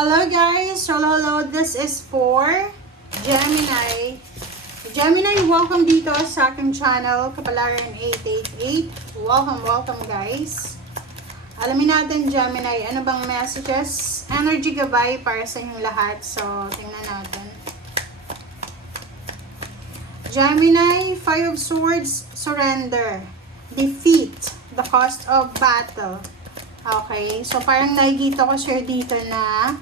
Hello guys! Hello, this is for Gemini. Gemini, welcome dito sa aking channel, Kapalaran 888. Welcome guys. Alamin natin Gemini, ano bang messages, energy gabay para sa inyong lahat. So, tingnan natin. Gemini, Five of Swords, surrender. Defeat, the cost of battle. Okay, so parang nakikita ko sir dito na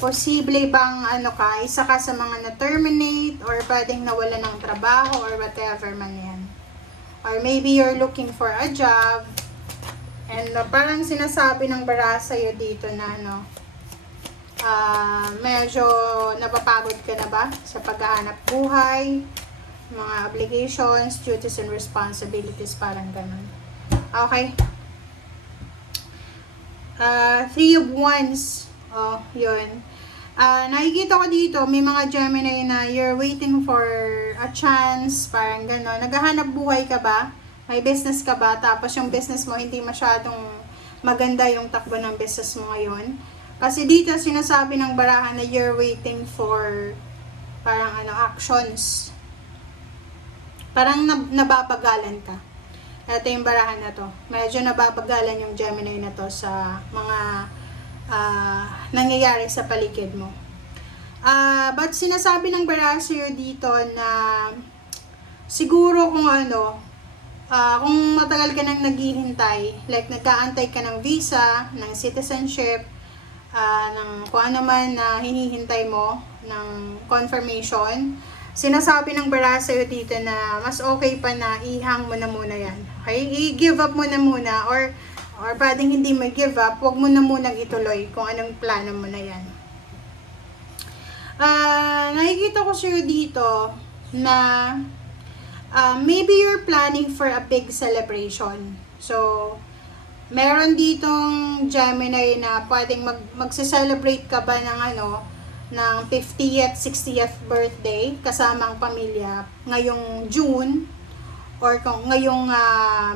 posible bang isa ka sa mga na-terminate or pwedeng nawala ng trabaho or whatever man yan. Or maybe you're looking for a job and parang sinasabi ng bara sa'yo dito na medyo napapagod ka na ba sa paghahanap buhay, mga obligations, duties, and responsibilities, parang ganun. Okay. Three of Wands. Oh, yun. Nakikita ko dito, may mga Gemini na you're waiting for a chance, parang gano'n. Naghahanap buhay ka ba? May business ka ba? Tapos yung business mo, hindi masyadong maganda yung takbo ng business mo ngayon. Kasi dito, sinasabi ng barahan na you're waiting for parang actions. Parang nababagalan ka. Ito yung barahan na to. Medyo nababagalan yung Gemini na to sa mga nangyayari sa paligid mo. But sinasabi ng barahan sa'yo dito na siguro kung kung matagal ka nang naghihintay, like nag-aantay ka ng visa, ng citizenship, ng kung ano man na hinihintay mo, ng confirmation, sinasabi ng bara sa'yo dito na mas okay pa na ihang mo na muna yan. Okay? I-give up mo na muna or pwedeng hindi mo give up, huwag mo na munang ituloy kung anong plano mo na yan. Nakikita ko sa'yo dito na maybe you're planning for a big celebration. So, meron ditong Gemini na pwedeng magse-celebrate ka ba ng ng 50th, 60th birthday kasamang pamilya ngayong June or ngayong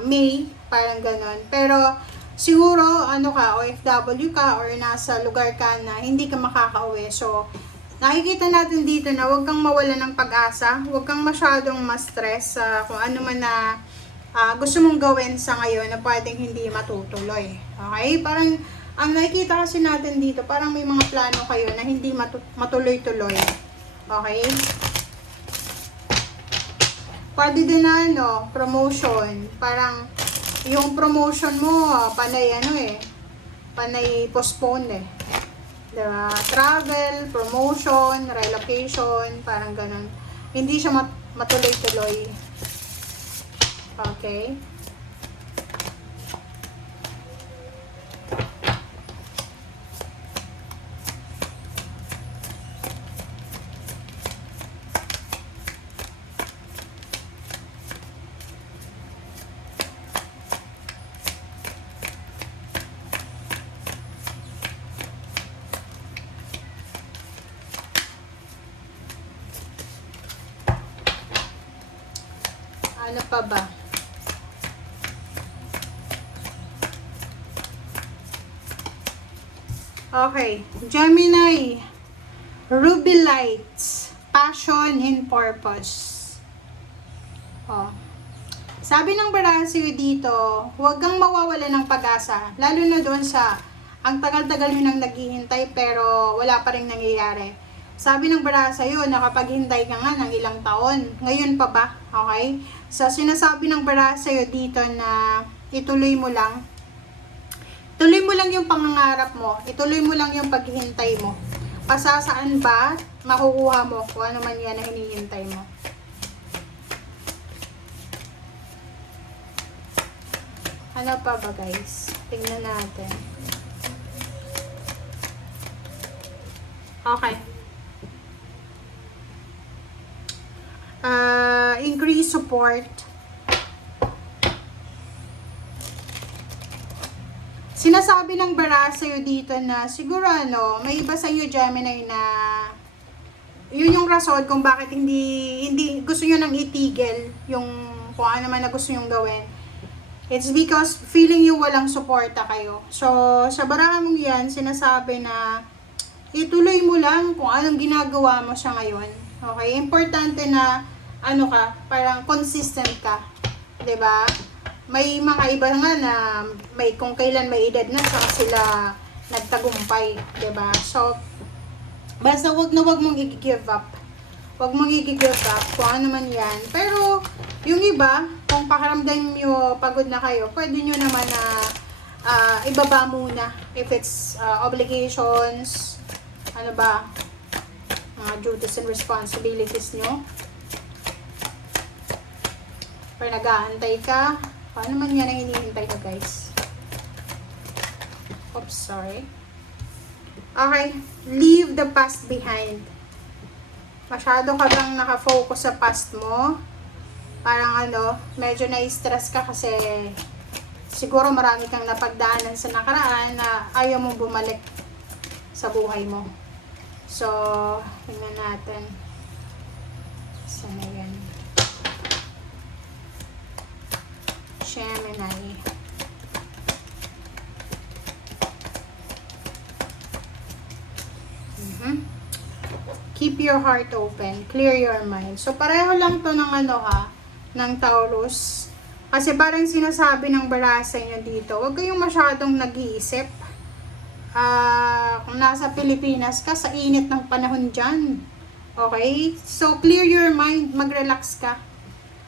May, parang ganon. Pero siguro OFW ka or nasa lugar ka na hindi ka makakauwi. So nakikita natin dito na huwag kang mawala ng pag-asa, huwag kang masyadong ma-stress sa kung ano man na gusto mong gawin sa ngayon na pwedeng hindi matutuloy. Okay? Parang ang nakikita kasi natin dito, parang may mga plano kayo na hindi matuloy-tuloy. Okay? Pwede din na, promotion. Parang, yung promotion mo, panay panay postpone eh. Diba? Travel, promotion, relocation, parang ganun. Hindi siya matuloy-tuloy. Okay? Ano pa ba? Okay. Gemini. Ruby lights. Passion and purpose. Oh. Sabi ng baraha sa'yo dito, huwag kang mawawala ng pag-asa. Lalo na doon sa ang tagal-tagal nyo nang naghihintay pero wala pa rin nangyayari. Sabi ng baraha sa'yo, nakapaghintay ka nga ng ilang taon. Ngayon pa ba? Okay? So, sinasabi ng baraha sa'yo dito na ituloy mo lang. Ituloy mo lang yung pangangarap mo. Ituloy mo lang yung paghihintay mo. Pasasaan ba makukuha mo kung ano man yan na hinihintay mo. Ano pa ba guys? Tingnan natin. Okay. Increase support. Sinasabi ng bara sa'yo dito na siguro may iba sa iyo Gemini na yun yung rason kung bakit hindi gusto nyo nang itigil yung kung ano man na gusto nyong gawin. It's because feeling you walang suporta kayo. So, sa barahan mong yan, sinasabi na ituloy mo lang kung anong ginagawa mo sa ngayon. Okay? Importante na ano ka, parang consistent ka. 'Di ba? May mga iba nga na may kung kailan may edad na saka sila nagtagumpay, 'di ba? So, basta wag mong i-give up. Wag mong i-give up kung ano man 'yan. Pero yung iba, kung pakiramdam nyo pagod na kayo, pwede nyo naman na ibaba muna if it's obligations, ano ba, mga duties and responsibilities nyo. Or nag-aantay ka. Paano man yan ang hinihintay ko, guys? Oops, sorry. Okay, leave the past behind. Masyado ka bang nakafocus sa past mo? Parang ano, medyo na-stress ka kasi siguro marami kang napagdaanan sa nakaraan na ayaw mong bumalik sa buhay mo. So, tingnan natin. Sana yan. Gemini. Keep your heart open. Clear your mind. So, pareho lang to ng ano ha, ng Taurus. Kasi parang sinasabi ng barasa nyo dito, huwag kayong masyadong nag-iisip. Kung nasa Pilipinas ka, sa init ng panahon dyan. Okay? So, clear your mind. Mag-relax ka.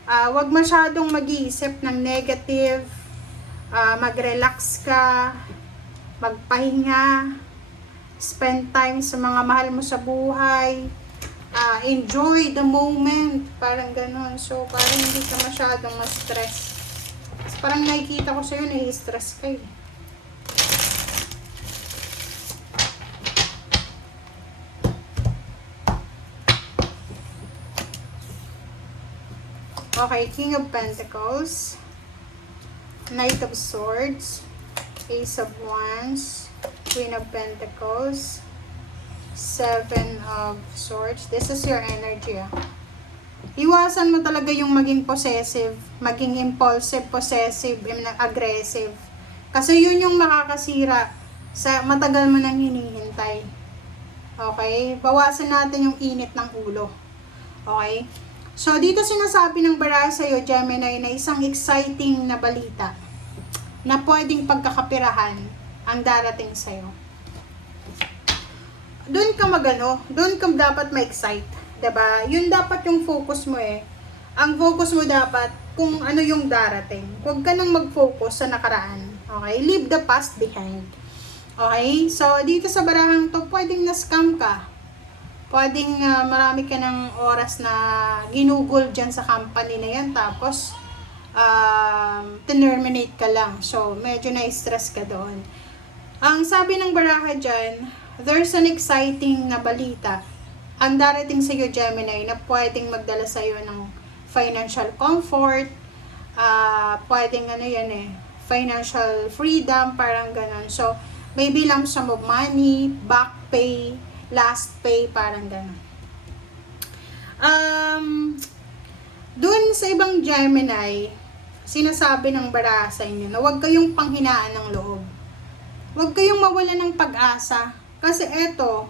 Huwag masyadong mag-iisip ng negative. Mag-relax ka. Magpahinga. Spend time sa mga mahal mo sa buhay. Enjoy the moment. Parang ganun. So, parang hindi ka masyadong ma-stress. Parang nakikita ko sa'yo, nai-stress ka eh. Okay, King of Pentacles, Knight of Swords, Ace of Wands, Queen of Pentacles, Seven of Swords. This is your energy. Iwasan mo talaga yung maging possessive, maging impulsive, possessive, aggressive. Kasi yun yung makakasira sa matagal mo nang hinihintay. Okay? Bawasan natin yung init ng ulo. Okay? So, dito sinasabi ng bara sa'yo, Gemini, na isang exciting na balita na pwedeng pagkakapirahan ang darating sa'yo. Doon ka magano, doon ka dapat ma-excite. Diba? Yun dapat yung focus mo eh. Ang focus mo dapat kung ano yung darating. Huwag ka nang mag-focus sa nakaraan. Okay? Leave the past behind. Okay? So, dito sa barahang to, pwedeng na-scam ka. Pwedeng marami ka ng oras na ginugol dyan sa company na yan, tapos terminate ka lang. So, medyo na-stress ka doon. Ang sabi ng baraha dyan, there's an exciting na balita ang darating sa iyo, Gemini, na pwedeng magdala sa iyo ng financial comfort, pwedeng ano yan eh, financial freedom, parang ganun. So, maybe lump sum of money, back pay, last pay, parang gano'n. Doon sa ibang Gemini, sinasabi ng bara sa inyo na huwag kayong panghinaan ng loob. Huwag kayong mawala ng pag-asa. Kasi eto,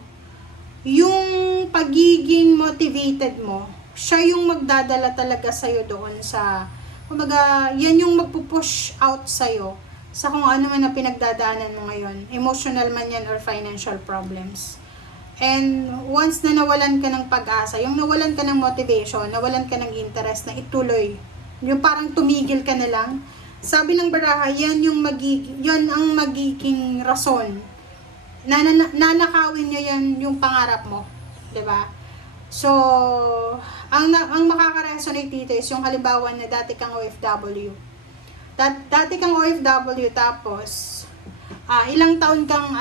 yung pagiging motivated mo, siya yung magdadala talaga sa'yo doon sa, kumbaga, yan yung magpupush out sa'yo sa kung ano man na pinagdadaanan mo ngayon. Emotional man yan or financial problems. And once na nawalan ka ng pag-asa, yung nawalan ka ng motivation, nawalan ka ng interest na ituloy, yung parang tumigil ka na lang, sabi ng baraha, yan ang magiging rason. Nanakawin nyo yan yung pangarap mo. 'Di ba? So, ang makaka-resonate dito is yung halimbawa na dati kang OFW. Dati kang OFW tapos ilang taon kang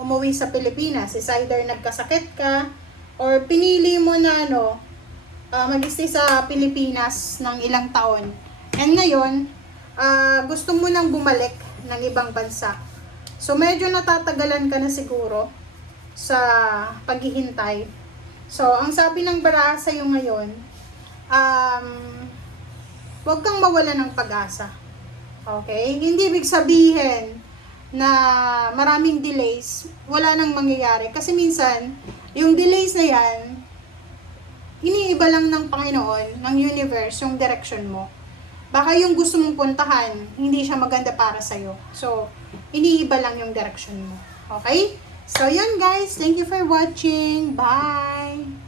umuwi sa Pilipinas, is either nagkasakit ka or pinili mo na mag-stay sa Pilipinas ng ilang taon. And ngayon, gusto mo nang bumalik ng ibang bansa. So medyo natatagalan ka na siguro sa paghihintay. So ang sabi ng bara sa iyo ngayon, huwag kang mawala ng pag-asa. Okay? Hindi ibig sabihin na maraming delays, wala nang mangyayari. Kasi minsan, yung delays na yan, iniiba lang ng Panginoon, ng universe, yung direction mo. Baka yung gusto mong puntahan, hindi siya maganda para sa'yo. So, iniiba lang yung direction mo. Okay? So, yun guys. Thank you for watching. Bye!